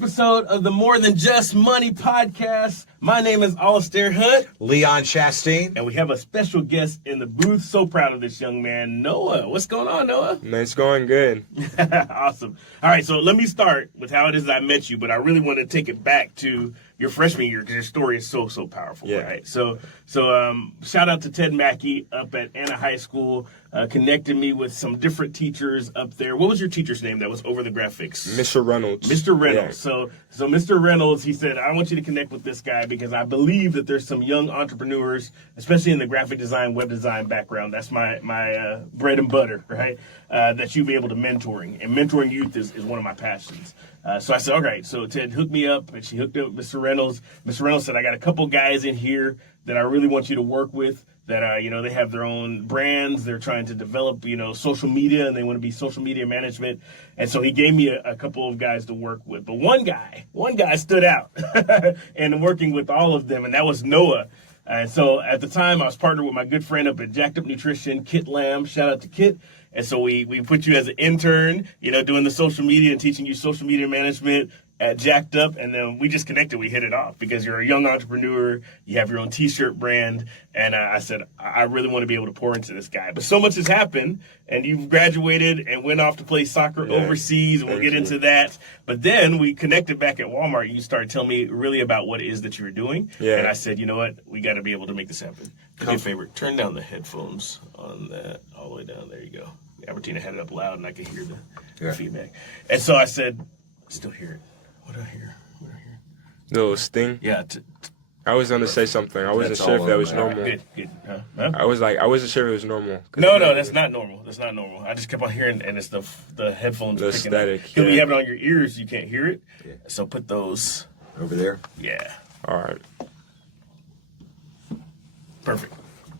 episode of the More Than Just Money podcast. My name is Alistair Hunt. Leon Chastain. And we have a special guest in the booth. So proud of this young man, Noah. What's going on, Noah? Man, it's going good. Awesome. All right, so let me start with how it is I met you, but I really want to take it back to your freshman year because your story is so powerful, yeah. Right? So shout out to Ted Mackey up at Anna High School, connected me with some different teachers up there. What was your teacher's name that was over the graphics? Mr. Reynolds. Mr. Reynolds. Yeah. So Mr. Reynolds, he said, I want you to connect with this guy because I believe that there's some young entrepreneurs, especially in the graphic design, web design background. That's my bread and butter, right? That you'll be able to mentoring. And mentoring youth is one of my passions. So I said, all right. So Ted hooked me up, and she hooked up Mr. Reynolds. Mr. Reynolds said, I got a couple guys in here that I really want you to work with that, they have their own brands. They're trying to develop, social media, and they want to be social media management. And so he gave me a couple of guys to work with. But one guy stood out and working with all of them, and that was Noah. And so at the time, I was partnered with my good friend up at Jacked Up Nutrition, Kit Lamb. Shout out to Kit. And so we put you as an intern, doing the social media and teaching you social media management at Jacked Up. And then we just connected. We hit it off because you're a young entrepreneur. You have your own T-shirt brand. And I said, I really want to be able to pour into this guy. But so much has happened. And you've graduated and went off to play soccer overseas. And we'll get into that. But then we connected back at Walmart. You started telling me really about what it is that you were doing. Yeah. And I said, you know what? We got to be able to make this happen. Do me a favor. Turn down the headphones on that all the way down. There you go. Albertina had it up loud, and I could hear the feedback. And so I said, still hear it. What do I hear? The little sting? Yeah. I was going to say something. I wasn't sure if that was normal. Good. Huh? I wasn't sure if it was normal. No, that's not normal. That's not normal. I just kept on hearing, and it's the headphones the picking static. Because when you have it on your ears, you can't hear it. Yeah. So put those over there. Yeah. All right. Perfect.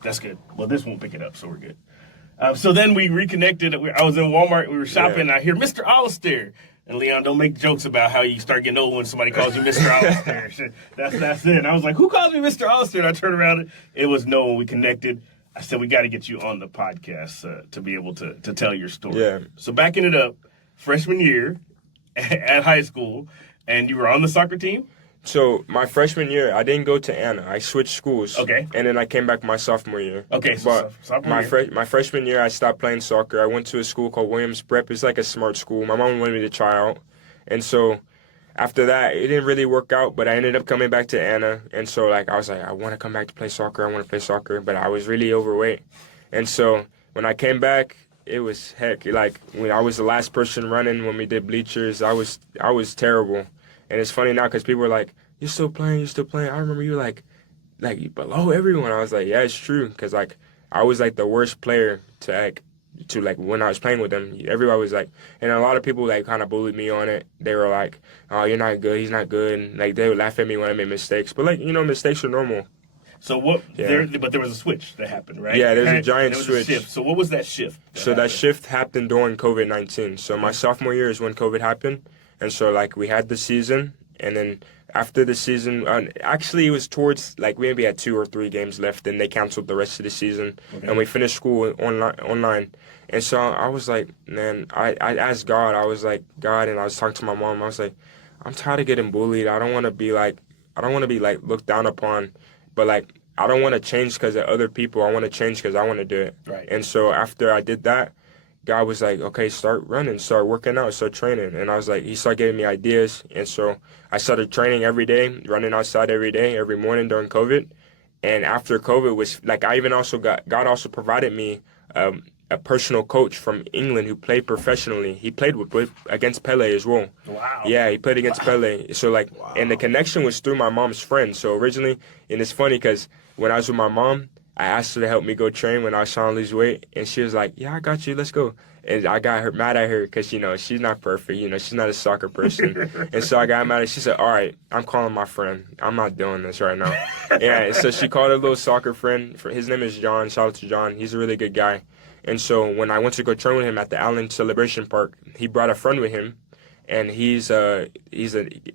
That's good. Well, this won't pick it up, so we're good. So then we reconnected. I was in Walmart. We were shopping. And I hear Mr. Alistair. And Leon, don't make jokes about how you start getting old when somebody calls you Mr. Alistair. That's it. And I was like, who calls me Mr. Alistair? And I turned around. It was Noah. We connected. I said, we got to get you on the podcast to be able to tell your story. Yeah. So backing it up, freshman year at high school, and you were on the soccer team? So my freshman year, I didn't go to Anna. I switched schools. Okay. And then I came back my sophomore year. Okay, so sophomore year. My freshman year, I stopped playing soccer. I went to a school called Williams Prep. It's like a smart school. My mom wanted me to try out. And so after that, it didn't really work out, but I ended up coming back to Anna. And so, I was like, I want to come back to play soccer. I want to play soccer. But I was really overweight. And so when I came back, it was heck. When I was the last person running when we did bleachers, I was terrible. And it's funny now because people are like, you're still playing. I remember you like below everyone. I was like, yeah, it's true. Because, I was, the worst player to when I was playing with them. Everybody was like, and a lot of people, kind of bullied me on it. They were like, oh, you're not good. He's not good. And, they would laugh at me when I made mistakes. But, mistakes are normal. So what? Yeah. But there was a switch that happened, right? Yeah, there's a giant switch. A shift. So what was that shift? That shift happened during COVID-19. So my sophomore year is when COVID happened, and so we had the season, and then after the season, actually it was towards we maybe had 2 or 3 games left, and they canceled the rest of the season, and we finished school online. And so I was like, man, I asked God. I was like, God, and I was talking to my mom. I was like, I'm tired of getting bullied. I don't want to be looked down upon. But, I don't want to change because of other people. I want to change because I want to do it. Right. And so after I did that, God was like, okay, start running, start working out, start training. And I was like, he started giving me ideas. And so I started training every day, running outside every day, every morning during COVID. And after COVID was, I even also God also provided me a personal coach from England who played professionally. He played against Pele as well. Wow. Yeah, he played against Pele. So and the connection was through my mom's friend. So originally, and it's funny because when I was with my mom, I asked her to help me go train when I was trying to lose weight, and she was like, yeah, I got you, let's go. And I got mad at her because, she's not perfect, she's not a soccer person. And so I got mad at her. She said, all right, I'm calling my friend. I'm not doing this right now. Yeah, so she called her little soccer friend. His name is John. Shout out to John. He's a really good guy. And so when I went to go train with him at the Allen Celebration Park, he brought a friend with him, and he's a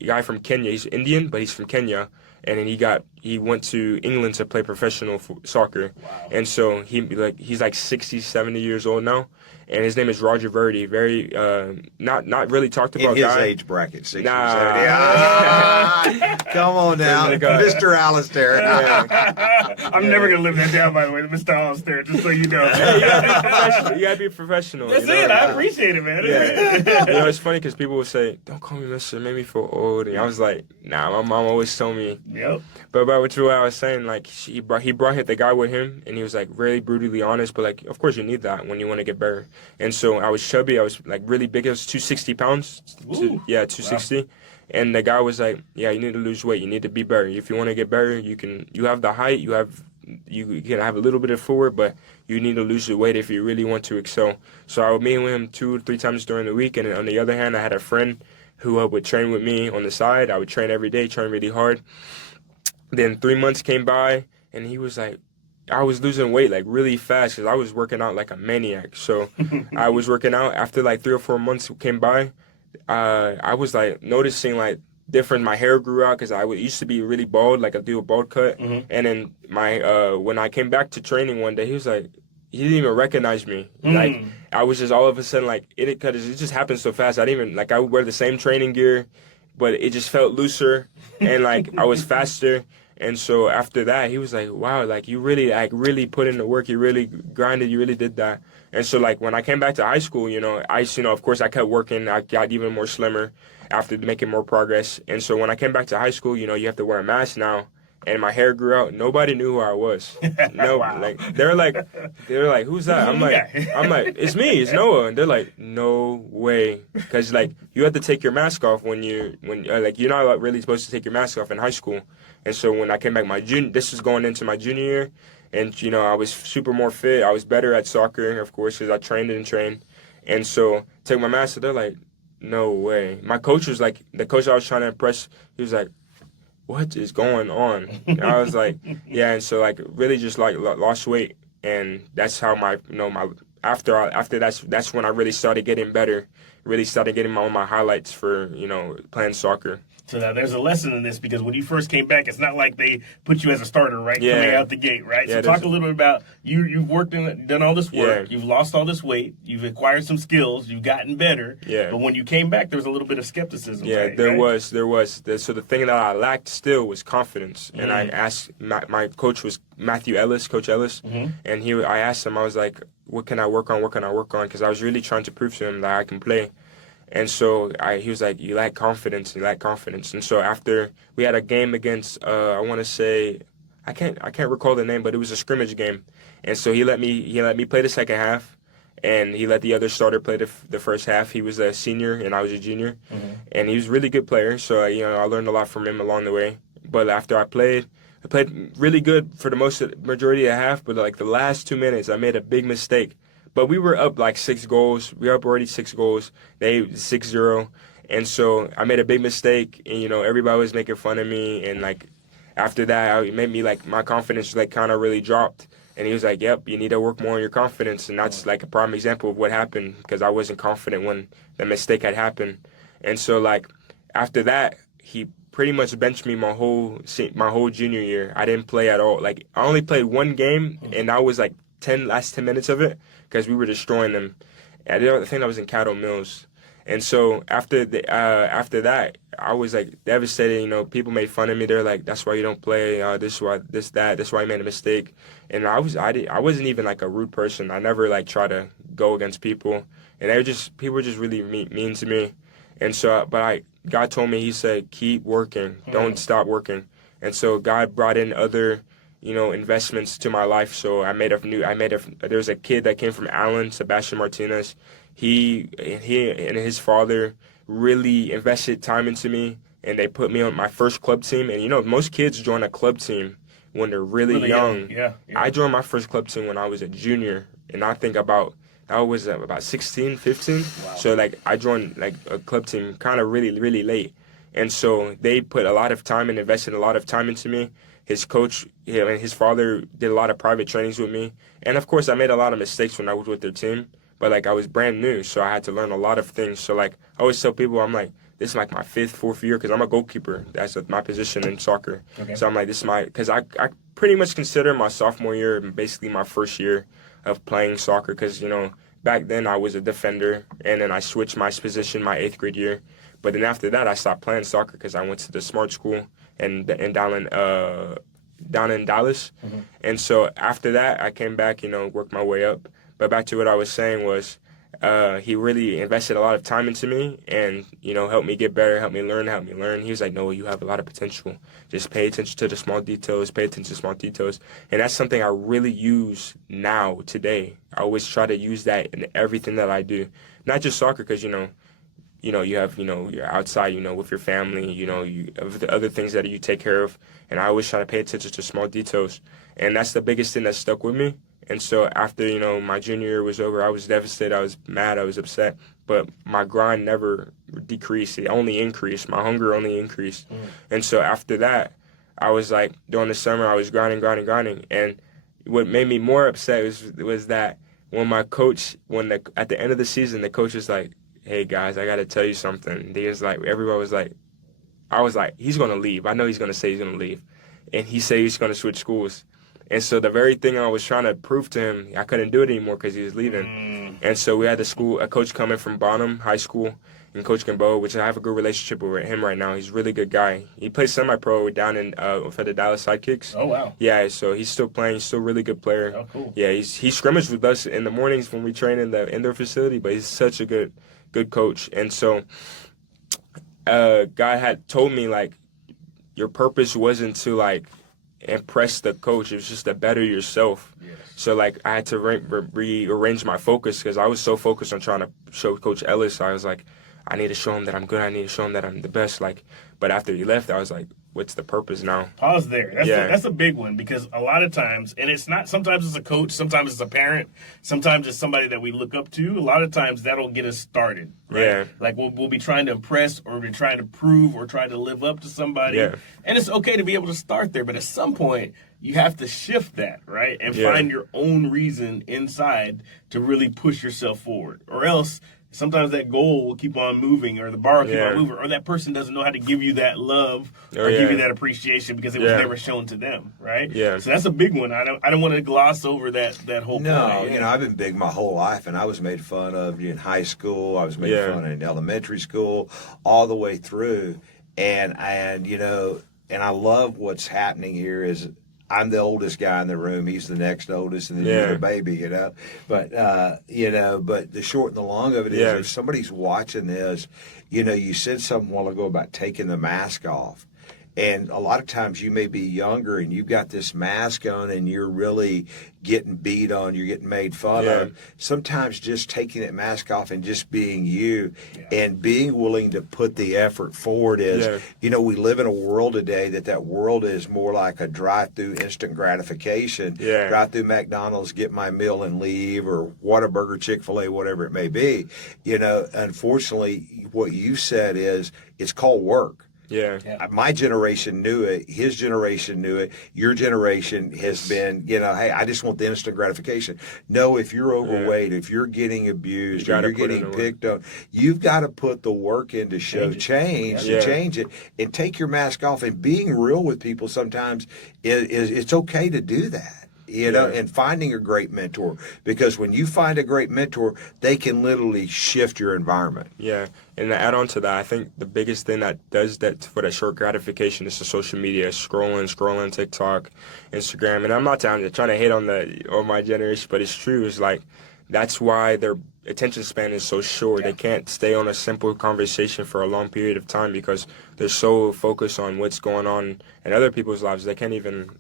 guy from Kenya. He's Indian, but he's from Kenya. And then he he went to England to play professional soccer. Wow. And so he's like 60, 70 years old now. And his name is Roger Verdi. Very not really talked about in his guy. age bracket, 60 Nah. 70. Come on now, Mr. Alistair. I'm never gonna live that down, by the way, Mr. Alistair. Just so you know. Hey, you gotta be professional. That's you know? it. I appreciate it, man. Yeah. It's funny because people would say, "Don't call me Mister," made me feel old, and I was like, "Nah." My mom always told me. Yep. But about what I was saying, like he brought the guy with him, and he was like really brutally honest. But like, of course, you need that when you want to get better. And so I was chubby. I was like really big. I was 260 pounds. 260. Wow. And the guy was like, "Yeah, you need to lose weight. You need to be better. If you want to get better, you have the height. You can have a little bit of forward, but you need to lose the weight if you really want to excel." So I would meet with him 2 or 3 times during the week. And on the other hand, I had a friend who would train with me on the side. I would train every day, train really hard. Then 3 months came by, and he was like, I was losing weight like really fast because I was working out like a maniac. So I was working out. After like 3 or 4 months came by, I was like noticing like different. My hair grew out because I used to be really bald, like I do a bald cut. Mm-hmm. And then when I came back to training one day, he was like, he didn't even recognize me. Like I was just all of a sudden like because it just happened so fast. I didn't even like I would wear the same training gear, but it just felt looser and like I was faster. And so after that, he was like, "Wow, like you really put in the work. You really grinded. You really did that." And so like when I came back to high school, of course I kept working. I got even more slimmer after making more progress. And so when I came back to high school, you have to wear a mask now. And my hair grew out. Nobody knew who I was. No, wow. like they're like, "Who's that?" I'm like, "It's me. It's Noah." And they're like, "No way," because like you have to take your mask off when you're not really supposed to take your mask off in high school. And so when I came back, this was going into my junior year, and I was super more fit. I was better at soccer, of course, because I trained. And so take my mask, they're like, "No way." My coach was like, the coach I was trying to impress, he was like, "What is going on?" And I was like, "Yeah." And so like really just like lost weight, and that's how my after that's when I really started getting better, really started getting my highlights for playing soccer. So now there's a lesson in this because when you first came back, it's not like they put you as a starter, right? Yeah. Coming out the gate, right? Yeah, so talk a little bit about you've worked and done all this work. Yeah. You've lost all this weight. You've acquired some skills. You've gotten better. Yeah. But when you came back, there was a little bit of skepticism. Yeah, right? there was. So the thing that I lacked still was confidence. And I asked, my coach was Coach Ellis. Mm-hmm. And I asked him, I was like, what can I work on? Because I was really trying to prove to him that I can play. And so he was like, you lack confidence. And so after we had a game against, I want to say, I can't recall the name, but it was a scrimmage game. And so he let me play the second half, and he let the other starter play the first half. He was a senior and I was a junior, and he was a really good player. So I learned a lot from him along the way. But after I played really good for the majority of the half. But like the last 2 minutes, I made a big mistake. But we were up like 6 goals. We were up already 6 goals. They 6-0. And so I made a big mistake, and everybody was making fun of me. And like after that, it made me like my confidence like kind of really dropped. And he was like, "Yep, you need to work more on your confidence." And that's like a prime example of what happened because I wasn't confident when the mistake had happened. And so like after that, he pretty much benched me my whole junior year. I didn't play at all. Like I only played one game, and that was like last 10 minutes of it because we were destroying them. I think I was in Cattle Mills. And so after that, I was like devastated. People made fun of me. They're like, "That's why you don't play. That's why you made a mistake." And I wasn't even like a rude person. I never like try to go against people. And people were just really mean to me. And so, God told me, He said, "Keep working. Don't stop working." And so God brought in other investments to my life. So there's a kid that came from Allen, Sebastian Martinez. He and his father really invested time into me, and they put me on my first club team. And most kids join a club team when they're really young. Yeah. I joined my first club team when I was a junior, and I think I was about 16, 15. Wow. So like I joined like a club team kind of really, really late. And so they put a lot of time and invested a lot of time into me. His coach and his father did a lot of private trainings with me. And of course, I made a lot of mistakes when I was with their team. But like I was brand new, so I had to learn a lot of things. So like I always tell people, I'm like, this is like my fourth year because I'm a goalkeeper. That's my position in soccer. Okay. So I'm like, because I pretty much consider my sophomore year basically my first year of playing soccer because, back then I was a defender and then I switched my position my 8th grade year. But then after that, I stopped playing soccer because I went to the smart school and down in Dallas. Mm-hmm. And so after that, I came back, worked my way up. But back to what I was saying was, he really invested a lot of time into me and, helped me get better, helped me learn. He was like, Noah, you have a lot of potential. Just pay attention to the small details, And that's something I really use now, today. I always try to use that in everything that I do. Not just soccer because, you have, you're outside, with your family, of the other things that you take care of. And I always try to pay attention to small details. And that's the biggest thing that stuck with me. And so after, my junior year was over, I was devastated. I was mad. I was upset. But my grind never decreased. It only increased. My hunger only increased. And so after that, I was like, during the summer, I was grinding. And what made me more upset was that when my coach, at the end of the season, the coach was like, hey, guys, I got to tell you something. He was like, everybody was like, I was like, he's going to leave. I know he's going to say he's going to leave. And he said he's going to switch schools. And so the very thing I was trying to prove to him, I couldn't do it anymore because he was leaving. And so we had a coach coming from Bonham High School, and Coach Gamboa, which I have a good relationship with him right now. He's a really good guy. He plays semi-pro down in for the Dallas Sidekicks. Oh, wow. Yeah, so he's still playing. He's still a really good player. Oh, cool. Yeah, he scrimmaged with us in the mornings when we train in the indoor facility, but he's such a good coach. And so God had told me, like, your purpose wasn't to, like, impress the coach. It was just to better yourself. Yes. So, like, I had to rearrange my focus because I was so focused on trying to show Coach Ellis. I was like, I need to show him that I'm good. I need to show him that I'm the best. Like, but after he left, I was like, what's the purpose now? Pause there. That's a big one because a lot of times, and it's not, sometimes it's a coach, sometimes it's a parent, sometimes it's somebody that we look up to. A lot of times that'll get us started, right? Yeah. Like we'll be trying to impress or we're trying to prove or try to live up to somebody. Yeah. And it's okay to be able to start there, but at some point you have to shift that, right? And Yeah. find your own reason inside to really push yourself forward. Or else sometimes that goal will keep on moving or the bar will keep on moving or that person doesn't know how to give you that love or give you that appreciation because it was never shown to them, right? Yeah. So that's a big one. I don't want to gloss over that whole point. I've been big my whole life, and I was made fun of in high school. I was made fun of in elementary school, all the way through. And I love what's happening here is I'm the oldest guy in the room. He's the next oldest, and then you're the baby, But but the short and the long of it is, if somebody's watching this, you said something a while ago about taking the mask off. And a lot of times you may be younger and you've got this mask on and you're really getting beat on, you're getting made fun of. Sometimes just taking that mask off and just being you and being willing to put the effort forward is, we live in a world today that world is more like a drive-through instant gratification. Drive through McDonald's, get my meal and leave, or Whataburger, Chick-fil-A, whatever it may be. Unfortunately, what you said is it's called work. My generation knew it. His generation knew it. Your generation has been, hey, I just want the instant gratification. No, if you're overweight, if you're getting abused, or you're getting picked on, you've got to put the work in to show change it, and take your mask off. And being real with people sometimes is it's okay to do that. And finding a great mentor, because when you find a great mentor, they can literally shift your environment. Yeah, and to add on to that, I think the biggest thing that does that for that short gratification is the social media, scrolling TikTok, Instagram. And I'm not trying to hate on my generation, but it's true. It's like that's why their attention span is so short. They can't stay on a simple conversation for a long period of time because they're so focused on what's going on in other people's lives. They can't even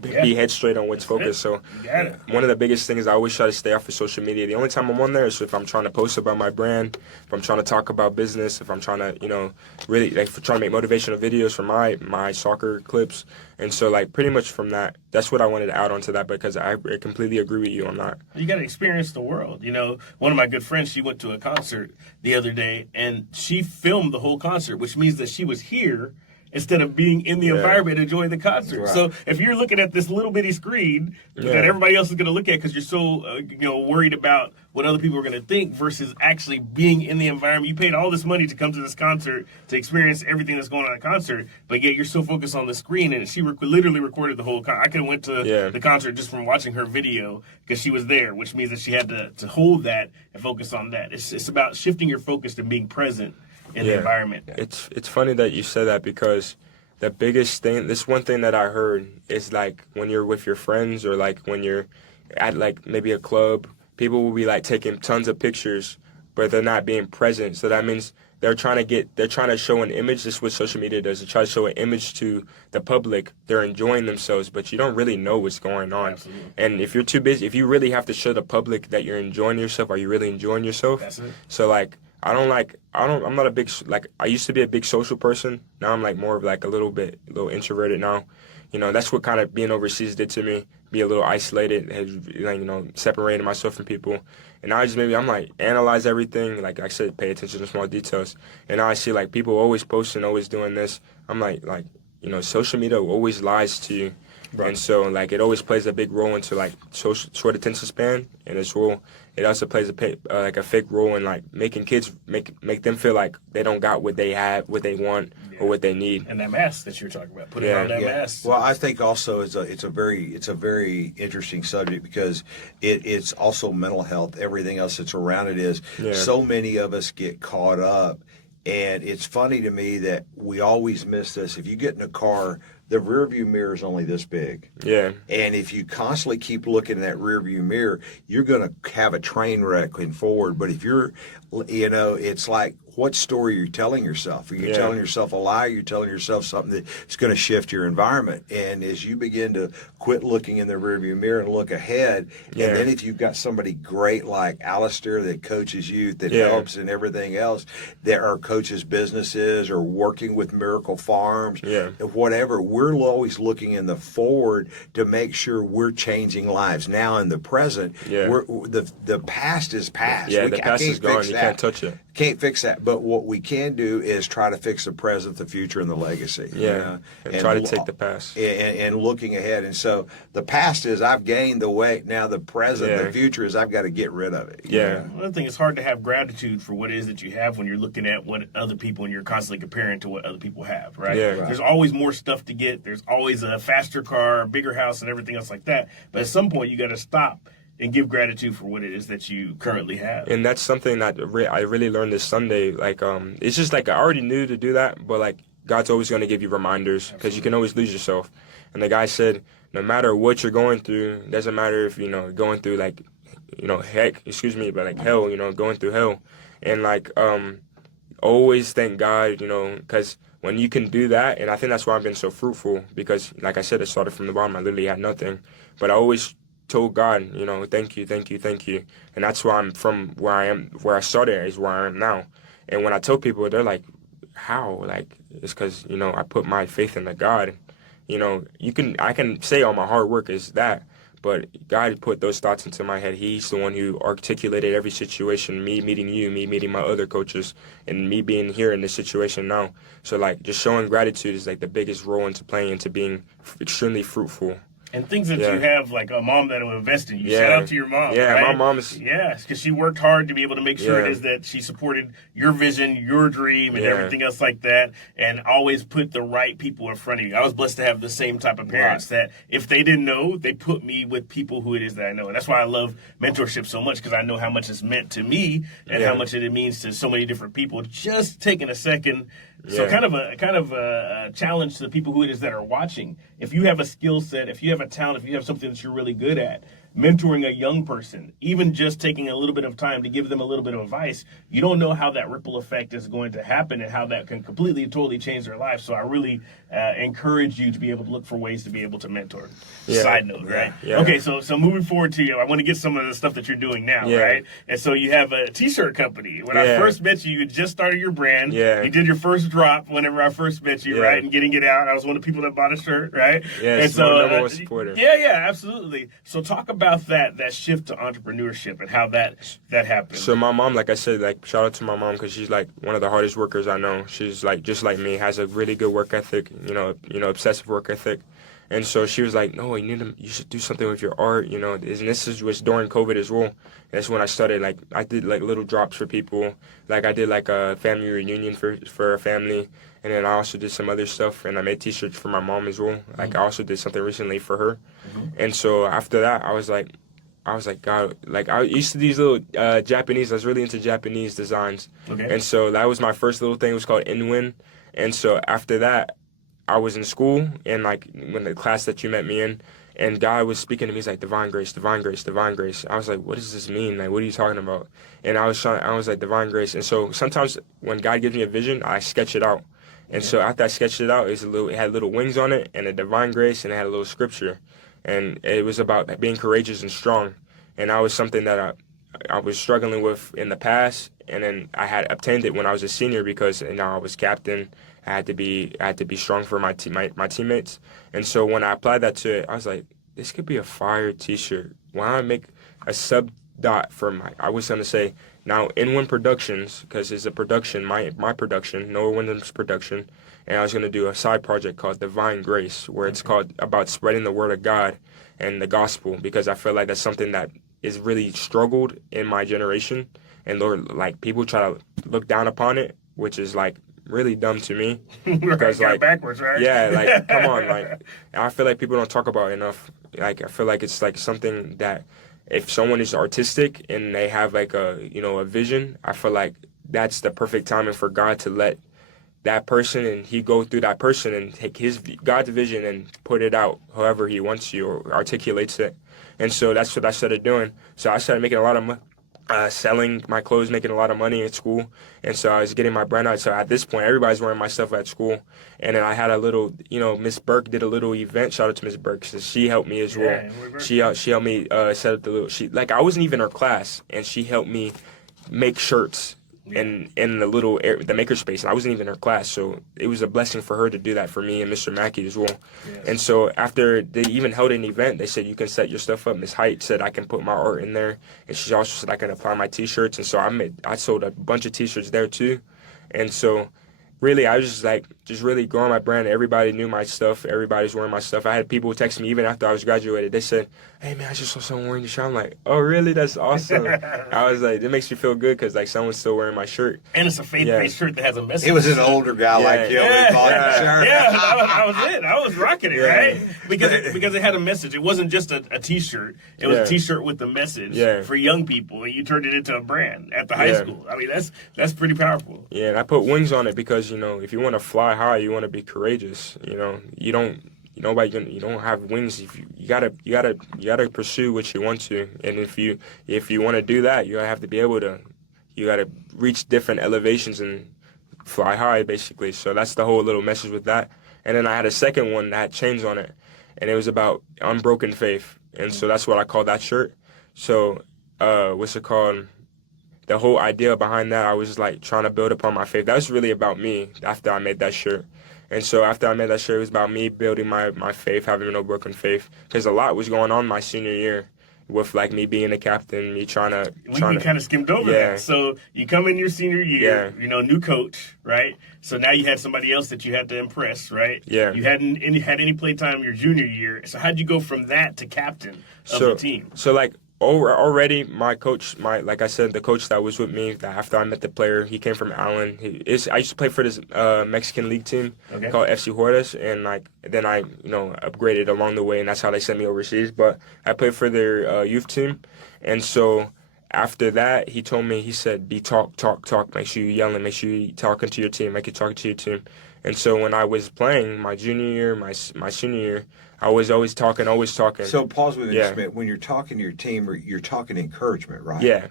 be head straight on what's focused. So one of the biggest things, I always try to stay off of social media. The only time I'm on there is if I'm trying to post about my brand, if I'm trying to talk about business, if I'm trying to, really trying to make motivational videos for my soccer clips. And so pretty much from that's what I wanted to add on to that, because I completely agree with you on that. You got to experience the world. One of my good friends, she went to a concert the other day and she filmed the whole concert, which means that she was here instead of being in the environment and enjoying the concert. Right. So if you're looking at this little bitty screen that everybody else is going to look at because you're so worried about what other people are going to think versus actually being in the environment. You paid all this money to come to this concert to experience everything that's going on at the concert, but yet you're so focused on the screen. And she literally recorded the whole concert. I could have went to the concert just from watching her video because she was there, which means that she had to hold that and focus on that. It's about shifting your focus to being present in the environment. It's funny that you said that because the biggest thing, this one thing that I heard is like when you're with your friends or like when you're at like maybe a club, people will be like taking tons of pictures, but they're not being present. So that means they're trying to show an image. This is what social media does. They try to show an image to the public. They're enjoying themselves, but you don't really know what's going on. Absolutely. And if you're too busy, if you really have to show the public that you're enjoying yourself, are you really enjoying yourself? That's it. So like, I'm not a big, like, I used to be a big social person. Now I'm like more of like a little introverted now. That's what kind of being overseas did to me. Be a little isolated, separating myself from people. And now I'm like, analyze everything. Like I said, pay attention to small details. And now I see like people always posting, always doing this. I'm like, social media always lies to you. Right. And so like it always plays a big role into like short attention span. And it also plays a fake role in like making kids make them feel like they don't got what they have, what they want, or what they need. And that mask that you're talking about, putting on that mask. Well, I think also it's a very interesting subject because it's also mental health. Everything else that's around it is. So many of us get caught up, and it's funny to me that we always miss this. If you get in a car, the rearview mirror is only this big. Yeah. And if you constantly keep looking in that rearview mirror, you're going to have a train wreck going forward. But if you're, it's like, what story are you telling yourself? Are you telling yourself a lie? Are you telling yourself something that's going to shift your environment? And as you begin to quit looking in the rearview mirror and look ahead, and then if you've got somebody great like Alistair that coaches youth, that helps and everything else, that are coaches businesses or working with Miracle Farms, whatever, we're always looking in the forward to make sure we're changing lives. Now in the present, the past is past. Yeah, the past is gone. You can't touch it. Can't fix that. But what we can do is try to fix the present, the future, and the legacy. And try to take the past. And looking ahead. And so the past is I've gained the weight. Now the present, the future is I've got to get rid of it. Another thing, it's hard to have gratitude for what it is that you have when you're looking at what other people and you're constantly comparing to what other people have, right? There's always more stuff to get. There's always a faster car, a bigger house, and everything else like that. But at some point, you got to stop and give gratitude for what it is that you currently have. And that's something that I really learned this Sunday. Like, it's just like I already knew to do that, but like God's always going to give you reminders because you can always lose yourself. And the guy said, no matter what you're going through, it doesn't matter if, going through like, hell, going through hell. And like, always thank God, because when you can do that, and I think that's why I've been so fruitful because, like I said, it started from the bottom. I literally had nothing. But I always told God, thank you, thank you, thank you. And that's why I'm from where I am, where I started is where I am now. And when I tell people, they're like, how? Like, it's because, I put my faith in the God. I can say all my hard work is that, but God put those thoughts into my head. He's the one who articulated every situation, me meeting you, me meeting my other coaches, and me being here in this situation now. So, like, just showing gratitude is, like, the biggest role into playing into being extremely fruitful. And things that you have, like a mom that will invest in you. Shout out to your mom. Yeah, right? my mom is. Yeah, because she worked hard to be able to make sure it is that she supported your vision, your dream, and everything else like that, and always put the right people in front of you. I was blessed to have the same type of parents that if they didn't know, they put me with people who it is that I know. And that's why I love mentorship so much because I know how much it's meant to me and how much it means to so many different people. Just taking a second. So kind of a challenge to the people who it is that are watching. If you have a skill set, if you have a talent, if you have something that you're really good at, mentoring a young person, even just taking a little bit of time to give them a little bit of advice, you don't know how that ripple effect is going to happen and how that can completely, totally change their life. So I really encourage you to be able to look for ways to be able to mentor. Side note, right? Okay, so moving forward to you, I want to get some of the stuff that you're doing now, right? And so you have a T-shirt company. When I first met you, you had just started your brand. You did your first drop whenever I first met you, right? And getting it out. I was one of the people that bought a shirt, right? Yeah, and so number one supporter. Yeah, absolutely. So talk about about that shift to entrepreneurship and how that happened? So my mom, like I said, like shout out to my mom because she's like one of the hardest workers I know. She's like just like me, has a really good work ethic, obsessive work ethic. And so she was like, no, you should do something with your art, And this was during COVID as well. That's when I started, like, I did, like, little drops for people. Like, I did, like, a family reunion for a family. And then I also did some other stuff. And I made T-shirts for my mom as well. Like, I also did something recently for her. And so after that, I was like, God, like, I used to do these little Japanese. I was really into Japanese designs. Okay. And so that was my first little thing. It was called Inwin. And so after that, I was in school, and like when the class that you met me in, and God was speaking to me. He's like, divine grace, divine grace, divine grace. I was like, what does this mean? Like, what are you talking about? And I was like, divine grace. And so sometimes when God gives me a vision, I sketch it out. And so after I sketched it out, it had little wings on it and a divine grace, and it had a little scripture. And it was about being courageous and strong. And that was something that I was struggling with in the past, and then I had obtained it when I was a senior because I was captain. I had to be strong for my teammates. And so when I applied that to it, I was like, this could be a fire T-shirt. Why don't I make a sub dot for I was gonna say now N1 Productions, because it's a production, my production, Noah Windham's production, and I was gonna do a side project called Divine Grace, where it's called about spreading the word of God and the gospel, because I feel like that's something that is really struggled in my generation, and Lord, like people try to look down upon it, which is like really dumb to me because like backwards, right? Yeah, like come on, like I feel like people don't talk about it enough. Like I feel like it's like something that if someone is artistic and they have like a vision, I feel like that's the perfect timing for God to let that person and he go through that person and take God's vision and put it out however he wants you or articulates it. And so that's what I started doing. So I started making a lot of selling my clothes, making a lot of money at school. And so I was getting my brand out. So at this point, everybody's wearing my stuff at school. And then I had a little, Miss Burke did a little event. Shout out to Miss Burke. So she helped me as well. She helped me set up the little, I wasn't even in her class, and she helped me make shirts in the makerspace. And I wasn't even in her class. So it was a blessing for her to do that for me and Mr. Mackey as well. Yes. And so after they even held an event, they said, you can set your stuff up. Miss Height said I can put my art in there. And she also said I can apply my T-shirts. And so I sold a bunch of T-shirts there too. And so really, I was just really growing my brand. Everybody knew my stuff. Everybody's wearing my stuff. I had people text me even after I was graduated. They said, hey, man, I just saw someone wearing your shirt. I'm like, oh, really? That's awesome. I was like, it makes me feel good because, someone's still wearing my shirt. And it's a faith-based shirt that has a message. It was an older guy like you. Bought your shirt. Yeah, that was it. I was rocking it, right? Because it had a message. It wasn't just a T-shirt. It was a T-shirt with a message for young people, and you turned it into a brand at the high school. I mean, that's pretty powerful. Yeah, and I put wings on it because, if you want to fly high, you want to be courageous. You don't have wings. If you gotta pursue what you want to, and if you want to do that, you have to be able to. You gotta reach different elevations and fly high, basically. So that's the whole little message with that. And then I had a second one that had chains on it, and it was about unbroken faith, and so that's what I call that shirt. So what's it called? The whole idea behind that, I was trying to build upon my faith. That was really about me after I made that shirt. And so after I made that shirt, it was about me building my faith, having no broken faith. Because a lot was going on my senior year with me being a captain, me trying to... We kind of skimmed over that. So you come in your senior year, new coach, right? So now you had somebody else that you had to impress, right? Yeah. You hadn't had any play time your junior year. So how'd you go from that to captain of the team? So already my coach, like I said, the coach that was with me after I met the player, he came from Allen. I used to play for this Mexican league team called FC Juarez, and then I upgraded along the way, and that's how they sent me overseas. But I played for their youth team, and so after that, he told me, he said, be talk. Make sure you're yelling. Make sure you're talking to your team. Make it talking to your team. And so when I was playing my junior year, my senior year, I was always talking. So pause with me just a minute. When you're talking to your team, you're talking encouragement, right? Yeah.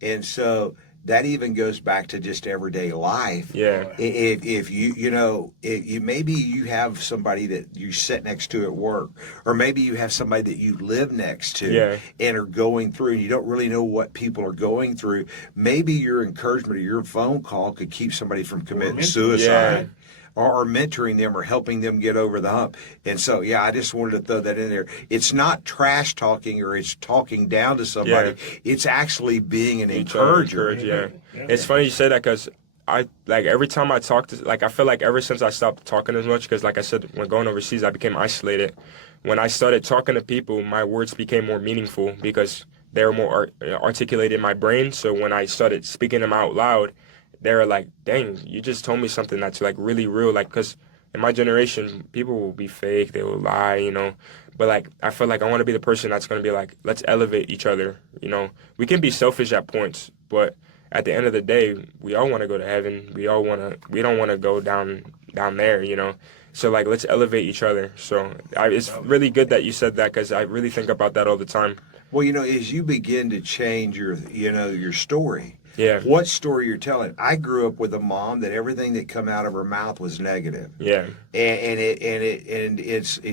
And so that even goes back to just everyday life. Yeah. If you maybe you have somebody that you sit next to at work, or maybe you have somebody that you live next to and are going through, and you don't really know what people are going through. Maybe your encouragement or your phone call could keep somebody from committing suicide. or mentoring them or helping them get over the hump. And so, yeah, I just wanted to throw that in there. It's not trash talking or it's talking down to somebody. It's actually being an encourager. Yeah. It's funny you say that because I like every time I talk to I feel like ever since I stopped talking as much because like I said when going overseas I became isolated. When I started talking to people, my words became more meaningful because they were more articulated in my brain. So when I started speaking them out loud, they were like, "Dang, you just told me something that's like really real." Like, cause in my generation, people will be fake, they will lie, you know. But like, I feel like I want to be the person that's gonna be like, let's elevate each other. You know, we can be selfish at points, but at the end of the day, we all want to go to heaven. We don't want to go down there, you know. So like, let's elevate each other. So it's really good that you said that because I really think about that all the time. Well, you know, as you begin to change your story, yeah, what story you're telling. I grew up with a mom that everything that come out of her mouth was negative. Yeah, and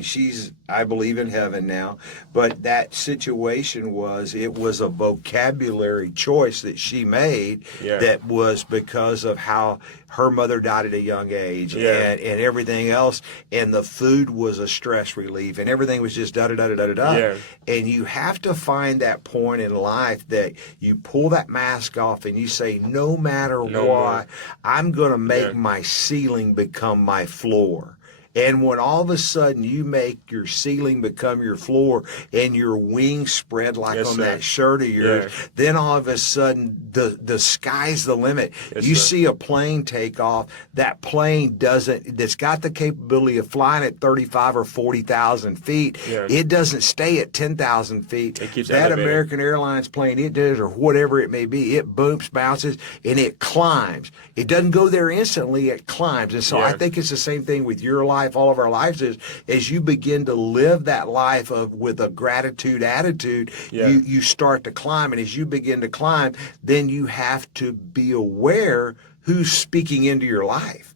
she's, I believe, in heaven now. But that situation was a vocabulary choice that she made that was because of how her mother died at a young age and everything else. And the food was a stress relief and everything was just da-da-da-da-da-da. Yeah. And you have to find that point in life that you pull that mask off and you say, no matter what, I'm going to make my ceiling become my floor. And when all of a sudden you make your ceiling become your floor and your wings spread like on that shirt of yours, then all of a sudden the sky's the limit. You see a plane take off, that plane that's got the capability of flying at 35 or 40,000 feet, it doesn't stay at 10,000 feet. It keeps that elevating. American Airlines plane, it does, or whatever it may be, it booms, bounces, and it climbs. It doesn't go there instantly, it climbs. And so I think it's the same thing with your life. All of our lives is as you begin to live that life with a gratitude attitude, you start to climb. And as you begin to climb, then you have to be aware who's speaking into your life.